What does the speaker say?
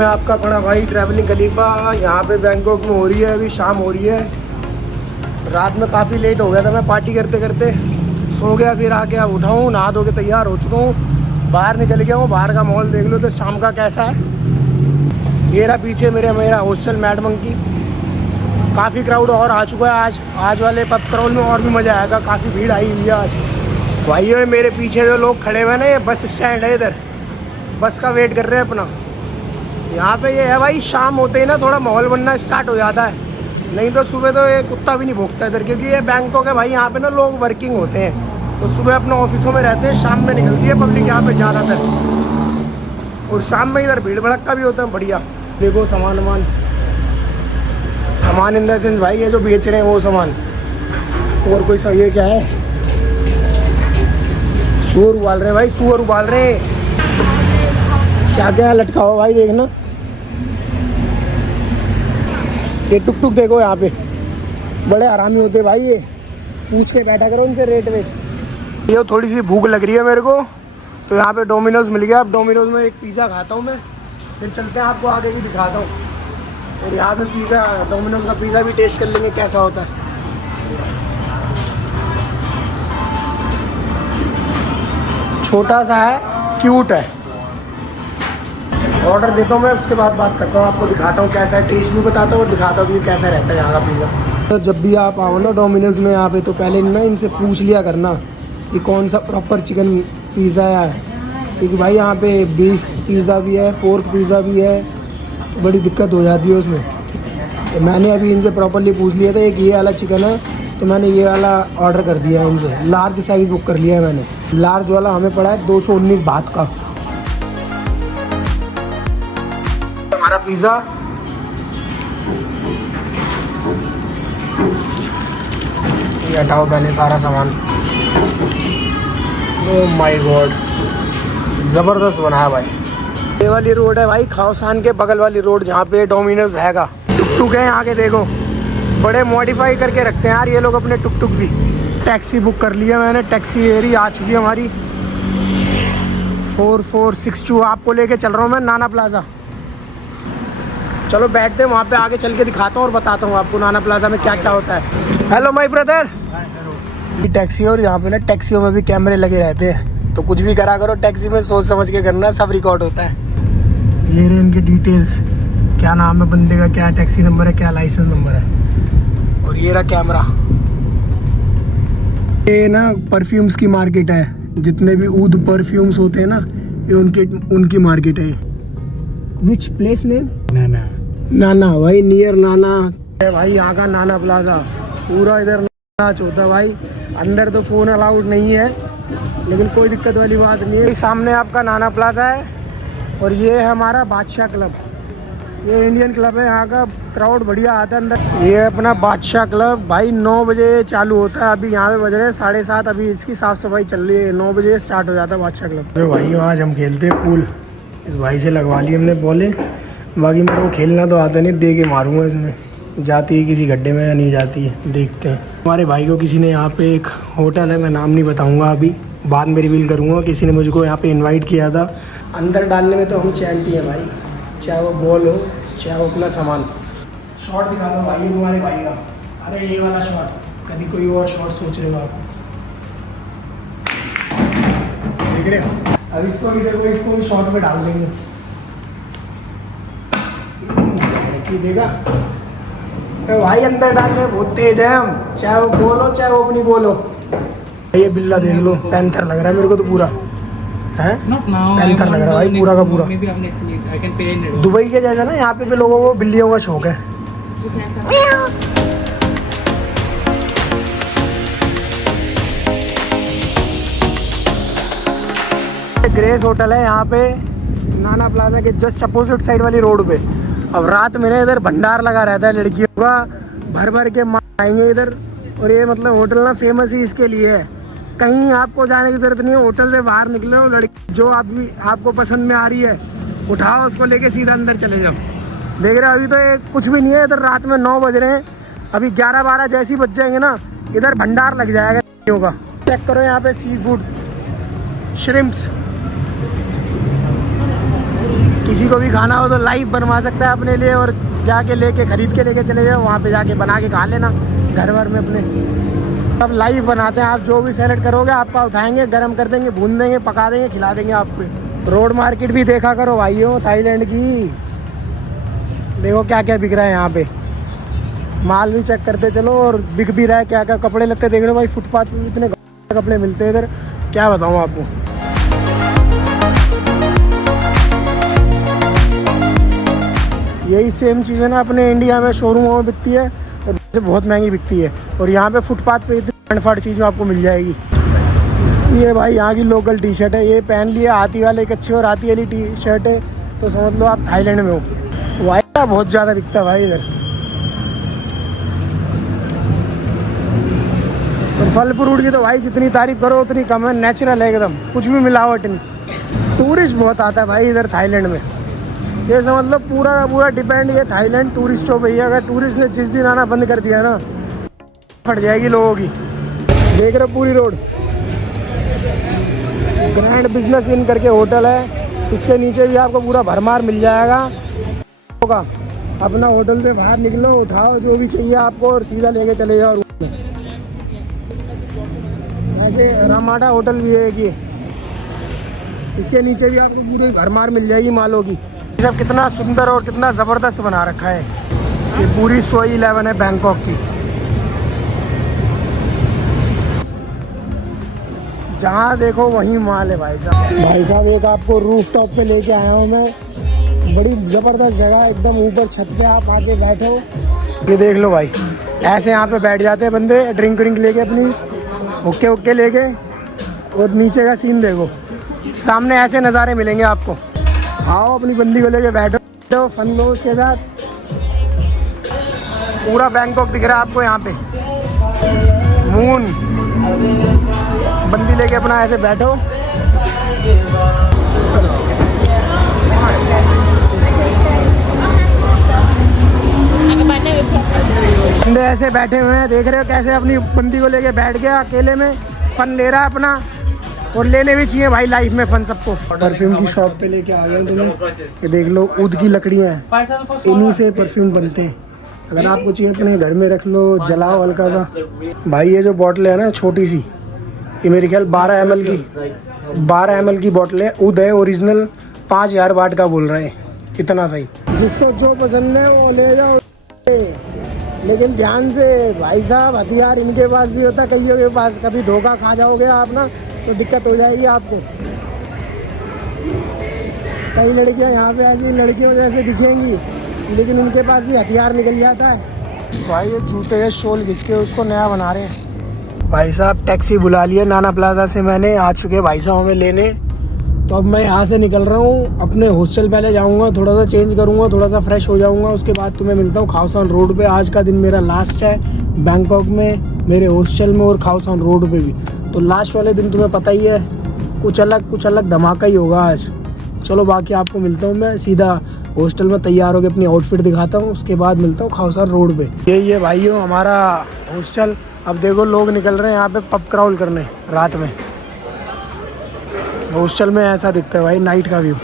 सामने आपका बड़ा भाई ट्रैवलिंग खलीफा। यहाँ पे बैंकॉक में हो रही है, अभी शाम हो रही है। रात में काफ़ी लेट हो गया था मैं पार्टी करते करते, सो गया। फिर आके अब उठाऊँ, नहा धो के तैयार हो चुका हूँ, बाहर निकल गया हूँ। बाहर का माहौल देख लो तो शाम का कैसा है। ये रहा पीछे मेरा हॉस्टल मैड मंकी। काफ़ी क्राउड और आ चुका है आज वाले पब क्रॉल में, और भी मज़ा आएगा। काफ़ी भीड़ आई हुई है आज। भाइयों मेरे पीछे जो लोग खड़े हुए हैं ना, ये बस स्टैंड है, इधर बस का वेट कर रहे हैं अपना। यहाँ पे ये है भाई, शाम होते ही ना थोड़ा माहौल बनना स्टार्ट हो जाता है, नहीं तो सुबह तो ये कुत्ता भी नहीं भौंकता इधर, क्योंकि ये बैंकॉक है भाई। यहाँ पे ना लोग वर्किंग होते हैं, तो सुबह अपने ऑफिसों में रहते हैं, शाम में निकलती है पब्लिक यहाँ पे ज़्यादातर। और शाम में इधर भीड़ भड़क्का भी होता है बढ़िया। देखो सामान इन द सेंस भाई, ये जो बेच रहे हैं वो सामान। और कोई सा ये क्या है, सूअर उबाल रहे हैं भाई, सूअर उबाल रहे हैं। क्या क्या लटका हुआ भाई, देखना। ये टुक टुक देखो, यहाँ पे बड़े आरामी होते भाई। ये पूछ के बैठा करो उनसे रेट वेट। ये थोड़ी सी भूख लग रही है मेरे को, तो यहाँ पे डोमिनोज मिल गया। अब डोमिनोज में एक पिज़्ज़ा खाता हूँ मैं, फिर चलते हैं, आपको आगे भी दिखाता हूँ। और यहाँ पे पिज़्ज़ा, डोमिनोज का पिज़्ज़ा भी टेस्ट कर लेंगे कैसा होता है। छोटा सा है, क्यूट है। ऑर्डर देता हूँ मैं, उसके बाद बात करता हूँ, आपको दिखाता हूँ कैसा है, टेस्ट भी बताता हूँ और दिखाता हूँ कि कैसा रहता है यहाँ का पिज़्ज़ा। तो जब भी आप आओ ना डोमिनोज में यहाँ पे, तो पहले ना इनसे पूछ लिया करना कि कौन सा प्रॉपर चिकन पिज़्ज़ा है, क्योंकि भाई यहाँ पे बीफ पिज़्ज़ा भी है, पोर्क पिज़्ज़ा भी है, तो बड़ी दिक्कत हो जाती है उसमें। तो मैंने अभी इनसे प्रॉपरली पूछ लिया था, एक ये वाला चिकन है, तो मैंने ये वाला ऑर्डर कर दिया है इनसे। लार्ज साइज़ बुक कर लिया है मैंने। लार्ज वाला हमें पड़ा है 219 बात का। हमारा पिज़्ज़ा ये हटाओ पहले सारा सामान। ओह माय गॉड, ज़बरदस्त बना है भाई। ये वाली रोड है भाई, खाओसान के बगल वाली रोड, जहाँ पे डोमिनोज हैगा। टुक टुक है आगे देखो, बड़े मॉडिफाई करके रखते हैं यार ये लोग अपने टुक टुक भी। टैक्सी बुक कर लिया मैंने, टैक्सी एरी आ चुकी है हमारी 4462। आपको लेके चल रहा हूँ मैं नाना प्लाजा। चलो बैठते हैं, वहाँ पे आगे चल के दिखाता हूँ और बताता हूँ आपको नाना प्लाजा में क्या क्या होता है। Hello my brother. ये टैक्सी है, और यहाँ पे ना टैक्सियों में भी कैमरे लगे रहते हैं, तो कुछ भी करा करो टैक्सी में सोच समझ के करना, सब रिकॉर्ड होता है। ये रहे इनके डिटेल्स, क्या नाम है बंदे का, क्या टैक्सी नंबर है, क्या लाइसेंस नंबर है। और ये रहा कैमरा। ये ना परफ्यूम्स की मार्केट है, जितने भी ऊद परफ्यूम्स होते हैं ना, ये उनकी मार्केट है। Which place name? नाना भाई, नियर नाना है भाई यहाँ का नाना प्लाजा। पूरा इधर नाच होता है भाई। अंदर तो फ़ोन अलाउड नहीं है, लेकिन कोई दिक्कत वाली बात नहीं है। सामने आपका नाना प्लाजा है, और ये है हमारा बादशाह क्लब। ये इंडियन क्लब है, यहाँ का क्राउड बढ़िया आता है अंदर। ये अपना बादशाह क्लब भाई 9 बजे चालू होता है, अभी यहाँ पे बज रहे हैं 7:30। अभी इसकी साफ़ सफाई चल रही है, 9 बजे स्टार्ट हो जाता है बादशाह क्लब। तो भाई आज हम खेलते हैं पूल। इस भाई से लगवा ली हमने बॉलें, बाकी मेरे को खेलना तो आता नहीं, दे के मारूंगा इसमें। जाती है किसी गड्ढे में या नहीं जाती है, देखते हैं। हमारे भाई को किसी ने यहाँ पे, एक होटल है, मैं नाम नहीं बताऊँगा अभी, बाद में रिवील करूँगा, किसी ने मुझको यहाँ पे इनवाइट किया था। अंदर डालने में तो हम चैंपियन भाई, चाहे वो बॉल हो चाहे वो अपना सामान। शॉट दिखा दो भाई तुम्हारे भाई का। अरे ये वाला शॉट, कभी कोई और शॉट सोच रहे हो आप, देख रहे हो? अब इसको भी देखो, इसको भी शॉट में डाल देंगे। देगा तो भाई अंदर डालने में बहुत तेज है हम, चाहे वो बॉल हो चाहे वो अपनी बॉल हो। ये बिल्ला देख लो, पैंथर लग रहा है मेरे को तो पूरा है, पैंथर लग रहा है भाई पूरा का पूरा। दुबई के जैसा ना, यहाँ पे भी लोगों को बिल्लियों का शौक है। ग्रेस होटल है यहाँ पे नाना प्लाजा के जस्ट अपोजिट साइड वाली रोड पे। अब रात में ना इधर भंडार लगा रहता है लड़कियों का, भर भर के आएंगे इधर। और ये मतलब होटल ना फेमस ही इसके लिए है, कहीं आपको जाने की जरूरत नहीं है। होटल से बाहर निकले हो, लड़की जो आपको पसंद में आ रही है, उठाओ उसको, लेके सीधा अंदर चले जाओ। देख रहे हो अभी तो ये कुछ भी नहीं है इधर, रात में 9 बज रहे हैं, अभी 11-12 जैसे ही बज जाएंगे ना, इधर भंडार लग जाएगा लड़कियों का। चेक करो यहाँ पे सी फूड, श्रिम्प्स किसी को भी खाना हो तो लाइव बनवा सकता है अपने लिए, और जाके लेके खरीद के लेके चले जाओ, वहाँ पे जाके बना के खा लेना घर भर में अपने। अब लाइव बनाते हैं, आप जो भी सेलेक्ट करोगे आपका उठाएंगे, गर्म कर देंगे, भून देंगे, पका देंगे, खिला देंगे आपको। रोड मार्केट भी देखा करो भाइयों थाईलैंड की, देखो क्या क्या बिक रहा है यहाँ पे, माल भी चेक करते चलो, और बिक भी रहा है क्या क्या। कपड़े लगते देख रहे हो भाई, फुटपाथ पे इतने कपड़े मिलते हैं इधर, क्या बताऊँ आपको। यही सेम चीज़ है ना अपने इंडिया में शोरूमों में बिकती है, और बहुत महंगी बिकती है, और यहाँ पे फुटपाथ पे इतनी फट चीज़ में आपको मिल जाएगी। ये भाई यहाँ की लोकल टी शर्ट है, ये पहन लिया, हाथी वाले एक अच्छी और हाथी वाली टी शर्ट है, तो समझ लो आप थाईलैंड में हो। वाइरा बहुत ज़्यादा बिकता है भाई इधर। और फल फ्रूट की तो भाई जितनी तारीफ़ करो उतनी कम है, नेचुरल है एकदम, कुछ भी मिलावट नहीं। टूरिस्ट बहुत आता है भाई इधर थाईलैंड में, ये समझ लो पूरा का पूरा डिपेंड ये थाईलैंड टूरिस्टों पे ही है। अगर टूरिस्ट ने जिस दिन आना बंद कर दिया ना, फट जाएगी लोगों की। देख रहे पूरी रोड, ग्रैंड बिजनेस इन करके होटल है, इसके नीचे भी आपको पूरा भरमार मिल जाएगा होगा। अपना होटल से बाहर निकलो, उठाओ जो भी चाहिए आपको और सीधा लेके चले जाओ रूम में। ऐसे रामाडा होटल भी है एक ये, इसके नीचे भी आपको पूरी भरमार मिल जाएगी मालों की। सब कितना सुंदर और कितना ज़बरदस्त बना रखा है, ये पूरी सोई 11 है बैंकॉक की। जहाँ देखो वहीं माल है भाई साहब। भाई साहब एक आपको रूफ टॉप पे लेके आया हूँ मैं, बड़ी ज़बरदस्त जगह, एकदम ऊपर छत पे आप आके बैठो, ये देख लो भाई, ऐसे यहाँ पे बैठ जाते हैं बंदे ड्रिंक व्रिंक लेके अपनी, ओके ओके लेके, और नीचे का सीन देखो, सामने ऐसे नज़ारे मिलेंगे आपको। आओ अपनी बंदी को लेके बैठो, फन लो उसके साथ। पूरा बैंकॉक दिख रहा है आपको यहाँ पे, मून, बंदी लेके अपना ऐसे बैठो। बंदे ऐसे बैठे हुए हैं, देख रहे हो कैसे अपनी बंदी को लेके बैठ गया, अकेले में फन ले रहा है अपना, और लेने भी चाहिए भाई लाइफ में फन सबको। परफ्यूम की शॉप पे लेके आ गए तुम्हें, ये देख लो ऊद की लकड़ियाँ हैं, इन्हीं से परफ्यूम बनते हैं। अगर आपको चाहिए अपने घर में रख लो, जलाओ हल्का सा। भाई ये जो बॉटल है ना छोटी सी, ये मेरे ख्याल 12 ml की बॉटल है, ऊद है ओरिजिनल, 5000 वाट का बोल रहे हैं, कितना सही। जिसको जो पसंद है वो ले जाओ, लेकिन ध्यान से भाई साहब, हथियार इनके पास भी होता है, कईयों के पास, कभी धोखा खा जाओगे आप ना तो दिक्कत हो जाएगी आपको। कई लड़कियां यहाँ पे ऐसी लड़कियों जैसे दिखेंगी, लेकिन उनके पास भी हथियार निकल जाता है। भाई ये जूते है शोल घिस के उसको नया बना रहे हैं। भाई साहब टैक्सी बुला लिया नाना प्लाजा से, मैंने आ चुके भाई साहब हमें लेने, तो अब मैं यहाँ से निकल रहा हूँ अपने हॉस्टल। पहले जाऊँगा, थोड़ा सा चेंज करूँगा, थोड़ा सा फ्रेश हो जाऊँगा, उसके बाद तुम्हें मिलता हूँ खाओ सांग रोड पे। आज का दिन मेरा लास्ट है बैंकॉक में, मेरे हॉस्टल में और खाओ सांग रोड पे भी। तो लास्ट वाले दिन तुम्हें पता ही है, कुछ अलग धमाका ही होगा आज। चलो बाकी आपको मिलता हूँ मैं सीधा हॉस्टल में, तैयार होकर अपनी आउटफिट दिखाता हूँ, उसके बाद मिलता हूँ खाओ सांग रोड पे। ये भाइयों हमारा हॉस्टल। अब देखो लोग निकल रहे हैं यहाँ पे पब क्राउल करने रात में। हॉस्टल में ऐसा दिखता है भाई नाइट का व्यू।